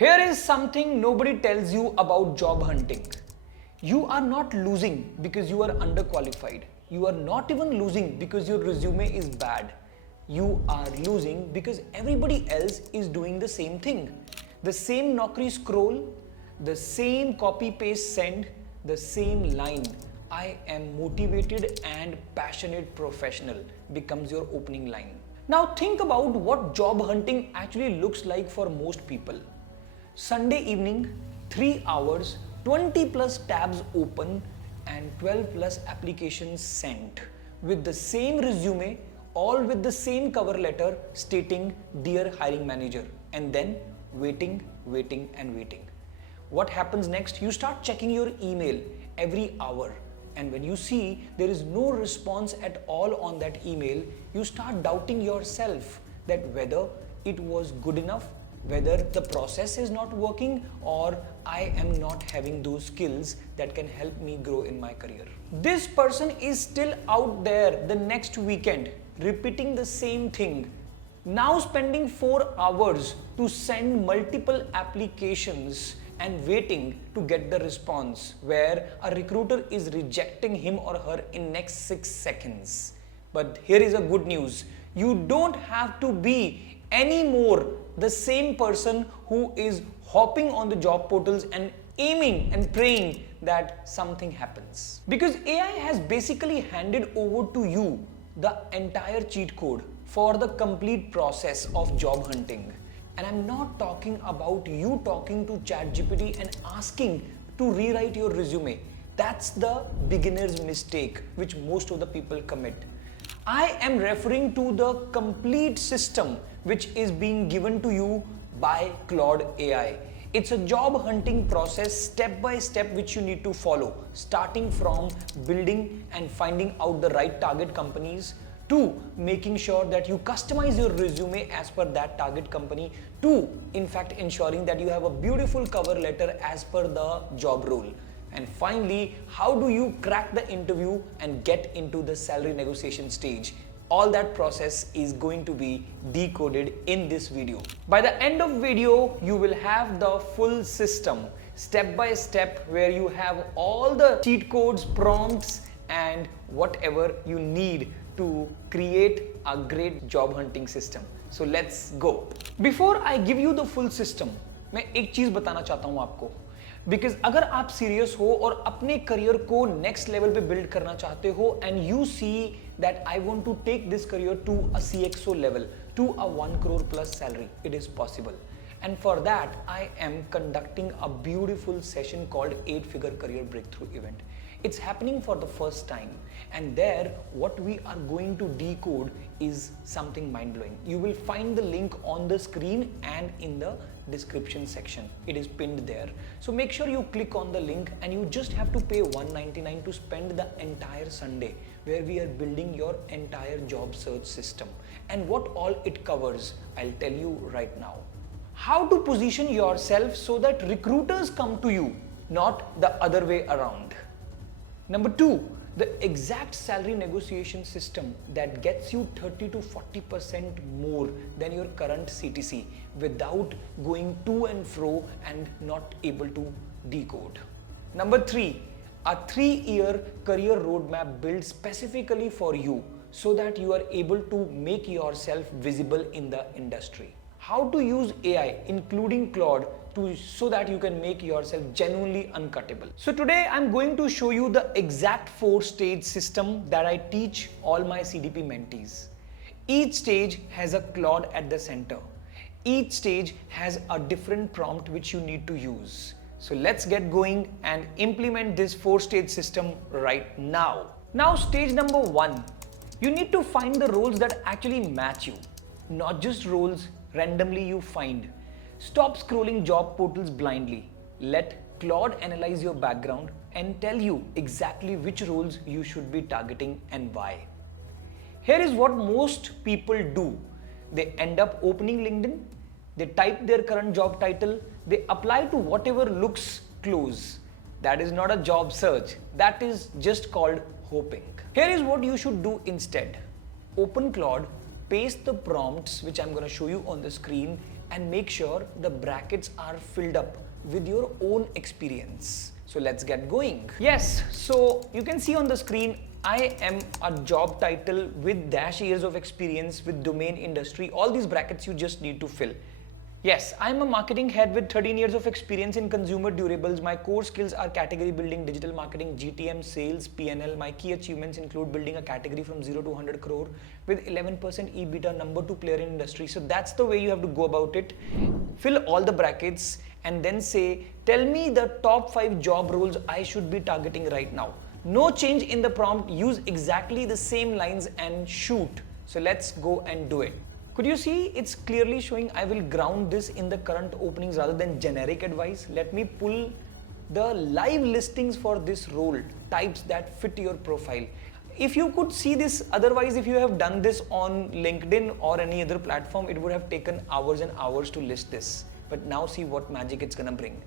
Here is something nobody tells you about job hunting. You are not losing because you are underqualified. You are not even losing because your resume is bad. You are losing because everybody else is doing the same thing. The same Naukri scroll, the same copy paste send, the same line. I am motivated and passionate professional becomes your opening line. Now think about what job hunting actually looks like for most people. Sunday evening, 3 hours, 20 plus tabs open and 12 plus applications sent with the same resume, all with the same cover letter stating dear hiring manager, and then waiting and waiting. What happens next? You start checking your email every hour, and when you see there is no response at all on that email, you start doubting yourself that whether it was good enough, whether the process is not working, or I am not having those skills that can help me grow in my career. This person is still out there the next weekend repeating the same thing, now spending 4 hours to send multiple applications and waiting to get the response, where a recruiter is rejecting him or her in next 6 seconds. But here is a good news. You don't have to be anymore the same person who is hopping on the job portals and aiming and praying that something happens. Because AI has basically handed over to you the entire cheat code for the complete process of job hunting. And I'm not talking about you talking to ChatGPT and asking to rewrite your resume. That's the beginner's mistake which most of the people commit. I am referring to the complete system which is being given to you by Claude AI. It's a job hunting process step by step which you need to follow, starting from building and finding out the right target companies, to making sure that you customize your resume as per that target company, to in fact ensuring that you have a beautiful cover letter as per the job role. And finally, how do you crack the interview and get into the salary negotiation stage? All that process is going to be decoded in this video. By the end of video, you will have the full system, step by step, where you have all the cheat codes, prompts, and whatever you need to create a great job hunting system. So let's go. Before I give you the full system, मैं एक चीज बताना चाहता हूं आपको. Because अगर आप serious हो और अपने करियर को नेक्स्ट लेवल पे बिल्ड करना चाहते हो and you see that I want to take this career to a CXO level, to a 1 crore plus salary, it is possible. And for that, I am conducting a beautiful session called 8-figure career breakthrough event. It's happening for the first time, and there what we are going to decode is something mind-blowing. You will find the link on the screen and in the description section. It is pinned there. So make sure you click on the link, and you just have to pay $199 to spend the entire Sunday where we are building your entire job search system. And what all it covers, I'll tell you right now. How to position yourself so that recruiters come to you, not the other way around. Number 2, the exact salary negotiation system that gets you 30 to 40% more than your current CTC without going to and fro and not able to decode. Number 3, a 3-year career roadmap built specifically for you so that you are able to make yourself visible in the industry. How to use AI, including Claude, so that you can make yourself genuinely uncuttable. So today I'm going to show you the exact 4-stage system that I teach all my CDP mentees. Each stage has a Claude at the center. Each stage has a different prompt which you need to use. So let's get going and implement this 4-stage system right now. Now, stage number 1, you need to find the roles that actually match you, not just roles randomly you find. Stop scrolling job portals blindly. Let Claude analyze your background and tell you exactly which roles you should be targeting and why. Here is what most people do. They end up opening LinkedIn, they type their current job title, they apply to whatever looks close. That is not a job search. That is just called hoping. Here is what you should do instead. Open Claude, paste the prompts which I'm going to show you on the screen, and make sure the brackets are filled up with your own experience. So let's get going. Yes, so you can see on the screen, I am a job title with dash years of experience with domain industry. All these brackets you just need to fill. Yes, I'm a marketing head with 13 years of experience in consumer durables. My core skills are category building, digital marketing, GTM, sales, PNL. My key achievements include building a category from 0 to 100 crore with 11% EBITDA, number 2 player in industry. So that's the way you have to go about it. Fill all the brackets and then say, tell me the top 5 job roles I should be targeting right now. No change in the prompt, use exactly the same lines and shoot. So let's go and do it. Could you see it's clearly showing I will ground this in the current openings rather than generic advice. Let me pull the live listings for this role, types that fit your profile. If you could see this, otherwise if you have done this on LinkedIn or any other platform, it would have taken hours and hours to list this. But now see what magic it's gonna bring.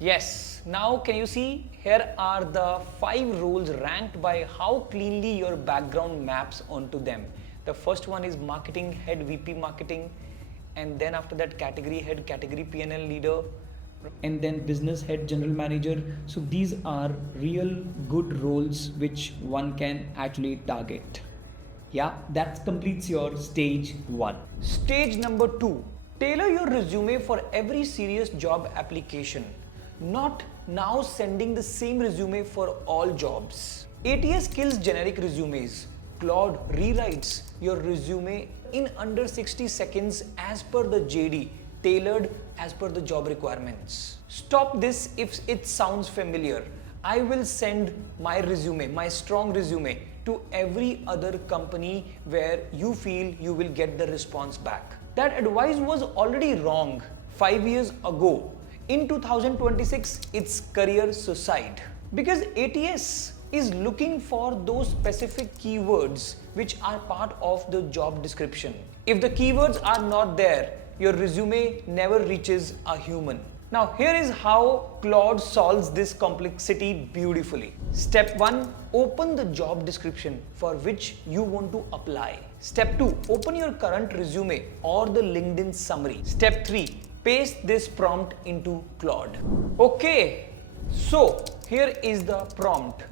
Yes, now can you see here are the 5 roles ranked by how cleanly your background maps onto them. The first one is marketing head, VP marketing, and then after that category head, category PNL leader, and then business head, general manager. So these are real good roles which one can actually target. Yeah, that completes your stage 1. Stage number 2, tailor your resume for every serious job application. Not now sending the same resume for all jobs. ATS kills generic resumes. Claude rewrites your resume in under 60 seconds as per the JD, tailored as per the job requirements. Stop this if it sounds familiar. I will send my resume, my strong resume, to every other company where you feel you will get the response back. That advice was already wrong 5 years ago. In 2026, it's career suicide because ATS is looking for those specific keywords which are part of the job description. If the keywords are not there, your resume never reaches a human. Now here is how Claude solves this complexity beautifully. Step 1, open the job description for which you want to apply. Step 2, open your current resume or the LinkedIn summary. Step 3, paste this prompt into Claude. Okay, so here is the prompt.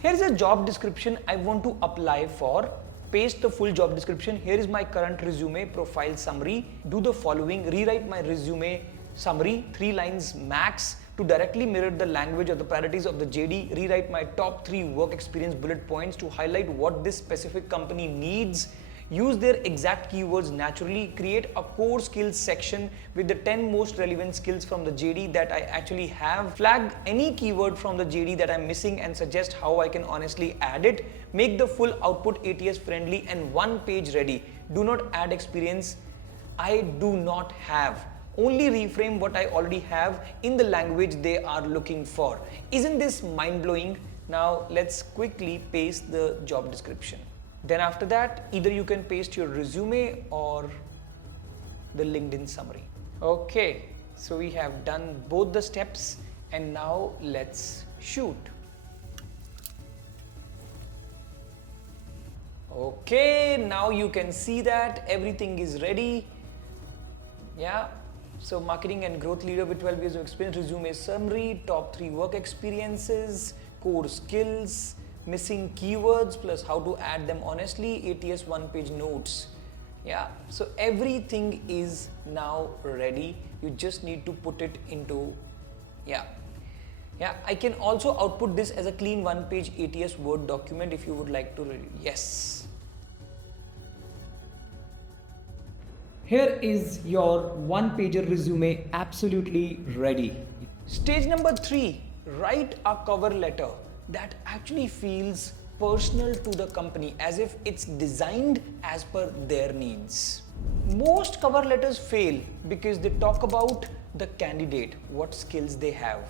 Here is a job description I want to apply for. Paste the full job description. Here is my current resume profile summary. Do the following. Rewrite my resume summary, 3 lines max, to directly mirror the language or the priorities of the JD. Rewrite my top 3 work experience bullet points to highlight what this specific company needs. Use their exact keywords naturally. Create a core skills section with the 10 most relevant skills from the JD that I actually have. Flag any keyword from the JD that I'm missing and suggest how I can honestly add it. Make the full output ATS friendly and 1 page ready. Do not add experience I do not have. Only reframe what I already have in the language they are looking for. Isn't this mind-blowing? Now let's quickly paste the job description. Then after that, either you can paste your resume or the LinkedIn summary. Okay, so we have done both the steps and now let's shoot. Okay, now you can see that everything is ready. Yeah, so marketing and growth leader with 12 years of experience, resume summary, top 3 work experiences, core skills, missing keywords plus how to add them honestly, ATS 1-page notes. Yeah, so everything is now ready. You just need to put it into, yeah, I can also output this as a clean 1-page ATS Word document if you would like to read. Yes. Here is your 1-pager resume absolutely ready. Stage number 3, write a cover letter that actually feels personal to the company, as if it's designed as per their needs. Most cover letters fail because they talk about the candidate, what skills they have.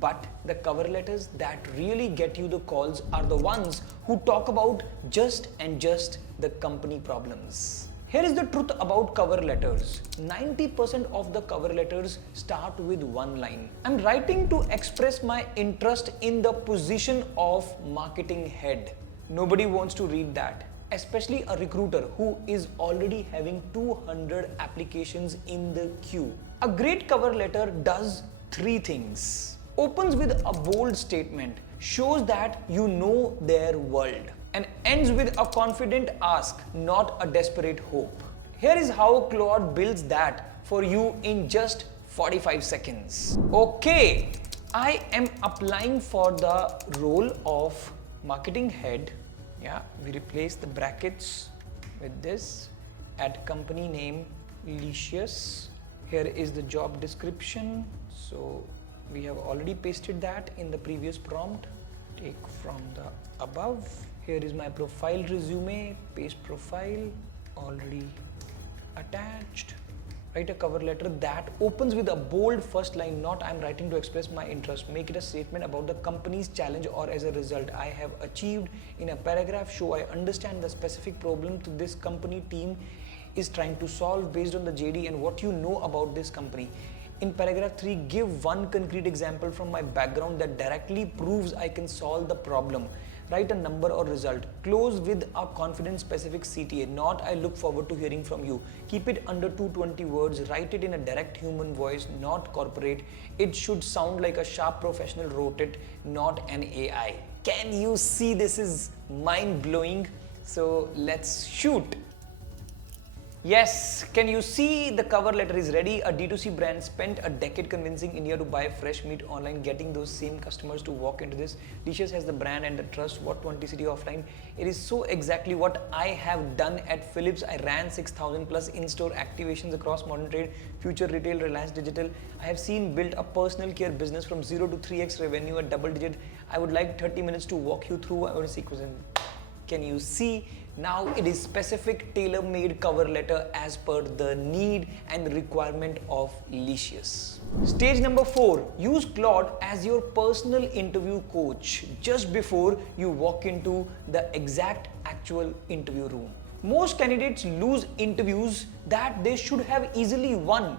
But the cover letters that really get you the calls are the ones who talk about just the company problems. Here is the truth about cover letters. 90% of the cover letters start with 1 line. I'm writing to express my interest in the position of marketing head. Nobody wants to read that, especially a recruiter who is already having 200 applications in the queue. A great cover letter does three things. Opens with a bold statement, shows that you know their world, and ends with a confident ask, not a desperate hope. Here is how Claude builds that for you in just 45 seconds. Okay, I am applying for the role of marketing head. Yeah, we replace the brackets with this. Add company name Licious. Here is the job description. So we have already pasted that in the previous prompt. Take from the above. Here is my profile resume. Paste profile already attached. Write a cover letter that opens with a bold first line, not I'm writing to express my interest. Make it a statement about the company's challenge or as a result I have achieved. In a paragraph, show I understand the specific problem to this company team is trying to solve based on the JD and what you know about this company. In paragraph 3, give one concrete example from my background that directly proves I can solve the problem. Write a number or result. Close with a confident specific CTA, not I look forward to hearing from you. Keep it under 220 words. Write it in a direct human voice, not corporate. It should sound like a sharp professional wrote it, not an AI. Can you see this is mind blowing? So let's shoot. Yes, can you see the cover letter is ready? A D2C brand spent a decade convincing India to buy fresh meat online, getting those same customers to walk into this. Licious has the brand and the trust. What 20 city offline? It is so exactly what I have done at Philips. I ran 6,000 plus in-store activations across modern trade, future retail, Reliance Digital. I have seen built a personal care business from 0 to 3x revenue at double digit. I would like 30 minutes to walk you through our sequence. Can you see? Now it is specific tailor-made cover letter as per the need and requirement of Licious. Stage number 4, use Claude as your personal interview coach just before you walk into the exact actual interview room. Most candidates lose interviews that they should have easily won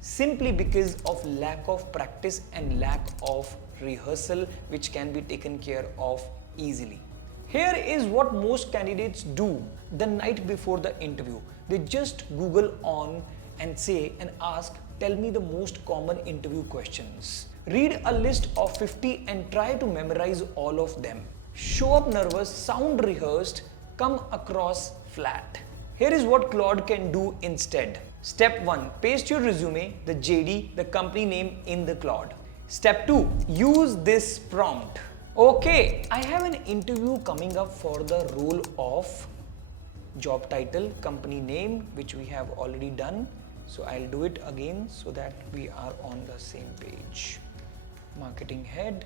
simply because of lack of practice and lack of rehearsal, which can be taken care of easily. Here is what most candidates do the night before the interview. They just Google on and say and ask, tell me the most common interview questions. Read a list of 50 and try to memorize all of them. Show up nervous, sound rehearsed, come across flat. Here is what Claude can do instead. Step 1, paste your resume, the JD, the company name in the Claude. Step 2, use this prompt. Okay, I have an interview coming up for the role of job title, company name, which we have already done. So I'll do it again so that we are on the same page. Marketing head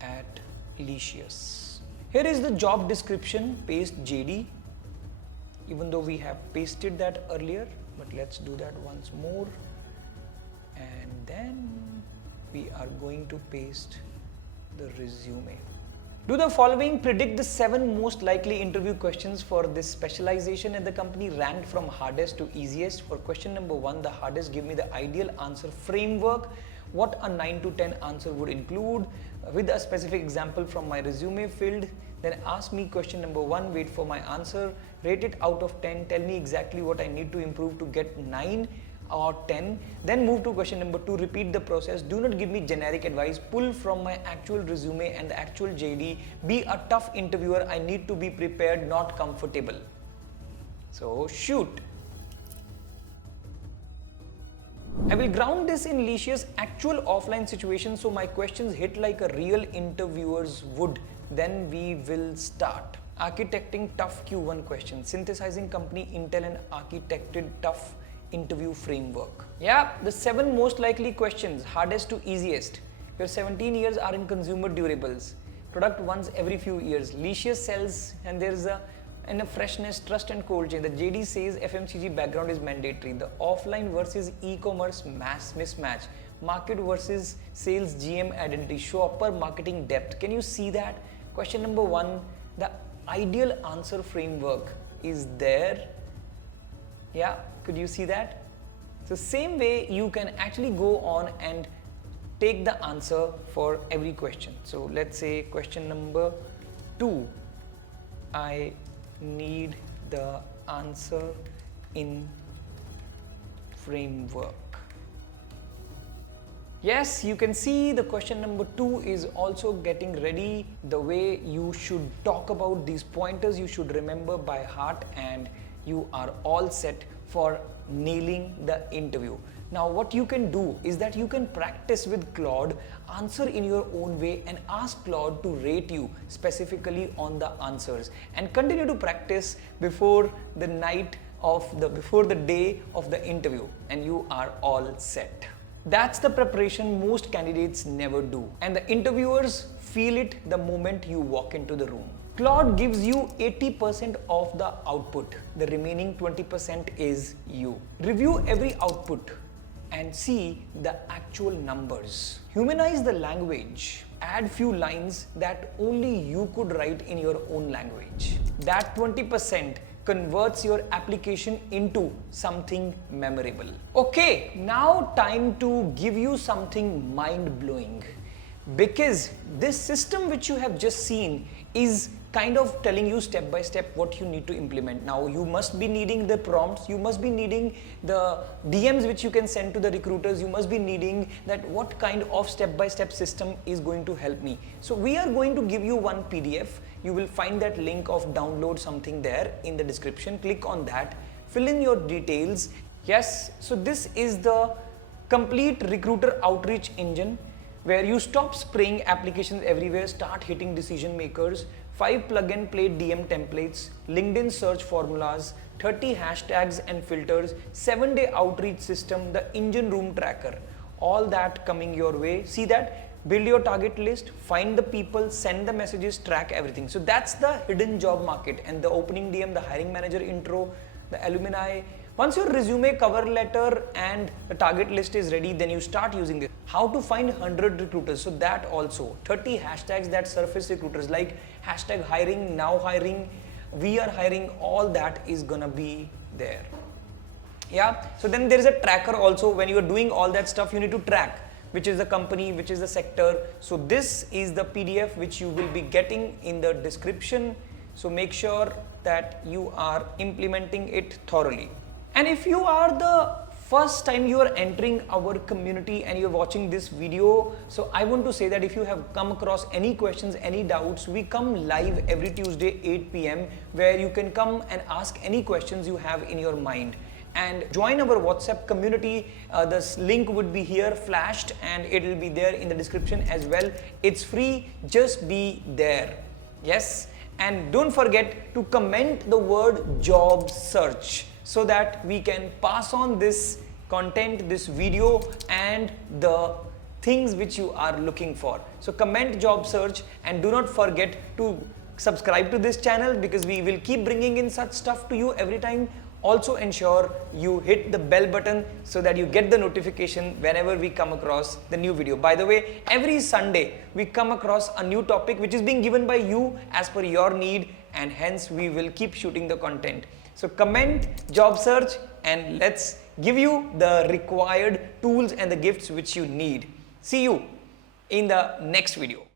at Licious. Here is the job description, paste JD, even though we have pasted that earlier, but let's do that once more. And then we are going to paste the resume. Do the following, predict the 7 most likely interview questions for this specialization at the company, ranked from hardest to easiest. For question number 1, the hardest, give me the ideal answer framework, what a 9 to 10 answer would include, with a specific example from my resume filled. Then ask me question number 1, wait for my answer, rate it out of 10, tell me exactly what I need to improve to get 9 or 10. Then move to question number 2, repeat the process. Do not give me generic advice, pull from my actual resume and the actual JD. Be a tough interviewer, I need to be prepared, not comfortable. So shoot. I will ground this in Licious actual offline situation so my questions hit like a real interviewers would. Then we will start. Architecting tough Q1 questions, synthesizing company intel and architected tough interview framework. Yeah, the 7 most likely questions, hardest to easiest. Your 17 years are in consumer durables. Product once every few years. Licious sells and there's a freshness, trust and cold chain. The JD says FMCG background is mandatory. The offline versus e-commerce mass mismatch. Market versus sales GM identity. Shopper marketing depth. Can you see that? Question number 1, the ideal answer framework is there. Yeah, could you see that? So same way you can actually go on and take the answer for every question. So let's say question number 2, I need the answer in framework. Yes, you can see the question number 2 is also getting ready. The way you should talk about these pointers, you should remember by heart, and you are all set for nailing the interview. Now what you can do is that you can practice with Claude, answer in your own way and ask Claude to rate you specifically on the answers, and continue to practice before the day of the interview, and you are all set. That's the preparation most candidates never do, and the interviewers feel it the moment you walk into the room. Claude gives you 80% of the output, the remaining 20% is you. Review every output and see the actual numbers. Humanize the language. Add few lines that only you could write in your own language. That 20% converts your application into something memorable. Okay, now time to give you something mind-blowing, because this system which you have just seen is kind of telling you step by step what you need to implement. Now you must be needing the prompts, you must be needing the DMs which you can send to the recruiters, you must be needing that what kind of step by step system is going to help me. So we are going to give you one PDF. You will find that link of download something there in the description. Click on that, fill in your details. Yes, so this is the complete recruiter outreach engine where you stop spraying applications everywhere, start hitting decision makers, 5 plug and play DM templates, LinkedIn search formulas, 30 hashtags and filters, 7-day outreach system, the engine room tracker, all that coming your way. See that? Build your target list, find the people, send the messages, track everything. So that's the hidden job market, and the opening DM, the hiring manager intro, the alumni. Once your resume, cover letter and the target list is ready, then you start using this. How to find 100 recruiters, so that also 30 hashtags that surface recruiters like hashtag hiring, now hiring, we are hiring, all that is gonna be there. Yeah, so then there is a tracker also. When you are doing all that stuff, you need to track which is the company, which is the sector. So this is the PDF which you will be getting in the description. So make sure that you are implementing it thoroughly. And if you are the first time you are entering our community and you're watching this video, so I want to say that if you have come across any questions, any doubts, we come live every Tuesday 8 p.m. where you can come and ask any questions you have in your mind. And join our WhatsApp community. This link would be here flashed and it will be there in the description as well. It's free, just be there. Yes, and don't forget to comment the word job search so that we can pass on this content, this video and the things which you are looking for. So comment job search, and do not forget to subscribe to this channel because we will keep bringing in such stuff to you every time. Also ensure you hit the bell button so that you get the notification whenever we come across the new video. By the way, every Sunday we come across a new topic which is being given by you as per your need, and hence we will keep shooting the content. So comment job search and let's give you the required tools and the gifts which you need. See you in the next video.